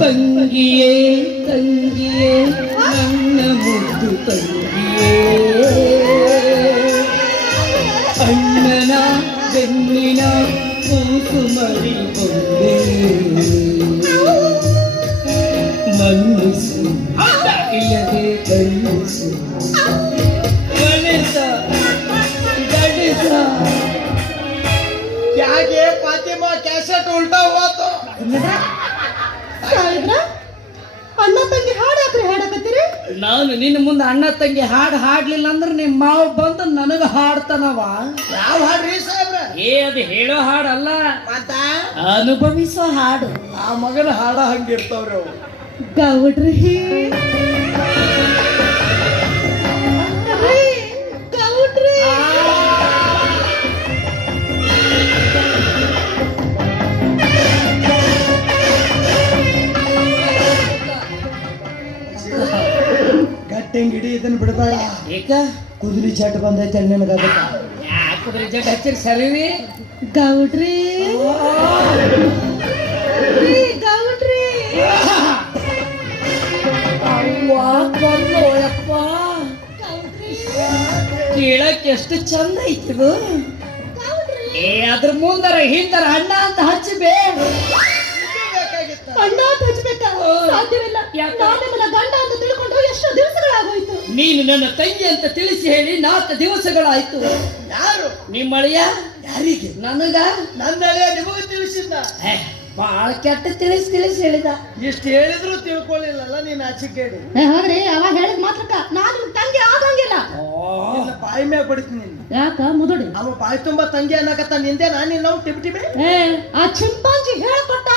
ತಂಗಿಯೇ ತಂಗಿಯೇ ನನ್ನ ಮುದ್ದು ತಂಗಿಯೇ ಅಣ್ಣನ ಬೆನ್ನಿನ ಕೂಸು ಮರಿ ಬಂದೆ ಮನ್ನಿಸು ಇಲ್ಲದೆ ಕಣ್ಣಿಸು ಗಣೇಶ ಗಣೇಶ ಯಾಕೆ ಫಾತಿಮಾ ಕ್ಯಾಸೆಟ್ ಉಲ್ಟಾ ಹೋತು ಅಣ್ಣ ತಂಗಿ ಹಾಡು ಯಾಕ್ರಿ ಹಾಡಕತ್ತೀರಿ? ನಾನು ನಿನ್ನ ಮುಂದೆ ಅಣ್ಣ ತಂಗಿ ಹಾಡು ಹಾಡ್ಲಿಲ್ಲ ಅಂದ್ರೆ ನಿಮ್ಮ ಮಾವ ಬಂದು ನನಗ ಹಾಡ್ತಾನವ. ಯಾವ ಹಾಡ್ರಿ ಸಾಹೇಬ್ರ? ಅದು ಹೇಳೋ ಹಾಡಲ್ಲ, ಮತ್ತ ಅನುಭವಿಸೋ ಹಾಡು. ಆ ಮಗನ ಹಾಡ ಹಂಗಿರ್ತಾವ್ರಿ ಅವು. ಗೌಡ್ರಿ ಗೌಡ್ರಿ ಗಟ್ಟಿಂಗ್ ಹಿಡಿ ಇದನ್ನ ಬಿಡಬೇಡ. ಏಕ ಕುದುರೆ ಜಟ್ ಬಂದೈತೆ ನಿನಗ ಅದಕ್ಕ. ಯಾಕಂದ್ರೆ ಜಡ್ ಹಚ್ಚಿರ್ ಸರಿವಿ ಗೌಡ್ರಿ ಗೌಡ್ರಿ ಯಪ್ಪ ಕೇಳಕ್ ಎಷ್ಟು ಚಂದ ಐತಿದು. ಅದ್ರ ಮುಂದರ ಹಿಂದರ ಅಣ್ಣ ಅಂತ ಹಚ್ಚಬೇ. ಅಣ್ಣ ಅಂತ ಹಚ್ಬೇಕ? ಸಾಧ್ಯವಿಲ್ಲ. ನಾನು ನಿಮ್ಮನ್ನ ಗಂಡ ಅಂತ ತಿಳ್ಕೊಂಡು ಎಷ್ಟೋ ದಿವಸಗಳಾಗೋಯ್ತು. ನೀನು ನನ್ನ ತಂಗಿ ಅಂತ ತಿಳಿಸಿ ಹೇಳಿ 4 ದಿವಸಗಳಾಯ್ತು. ಯಾರು? ನಿಮ್ಮಳಿಯ ಯಾರಿಗೆ? ನನಗ ನಂದಳಿಯ ನಿಮಗ ತಿಳಿಸಿದ್ದ. ಬಾಳ ಕೆಟ್ಟ ತಿಳಿಸಿ ಹೇಳಿದ. ಇಷ್ಟು ಹೇಳಿದ್ರು ತಿಳ್ಕೊಳ್ಳಿಲ್ಲಲ್ಲ ನೀನ್ ಆಚಿಕೇಡಿ. ಹಾಗ್ರಿ ಅವಾಗ ಹೇಳಿದ ಮಾತ್ರಕ್ಕ ನಾನು ನಿಮ್ ತಂಗಿ ಆಗಂಗಿಲ್ಲ. ನಿನ್ನ ಬಾಯಿ ಮ್ಯಾಗ ಬಡಿತೀನಿ ನಿನ್ನ. ಯಾಕ ಮುದುಡಿ? ಅವ ಬಾಯಿ ತುಂಬಾ ತಂಗಿ ಅನ್ನಕತ್ತ ನಿಂದೆ ನಾನು ನಾವು ಟಿಪ್ ಟಿಪಿ. ಆ ಚಿಂಪಾಂಜಿ ಹೇಳ್ಕೊಟ್ಟ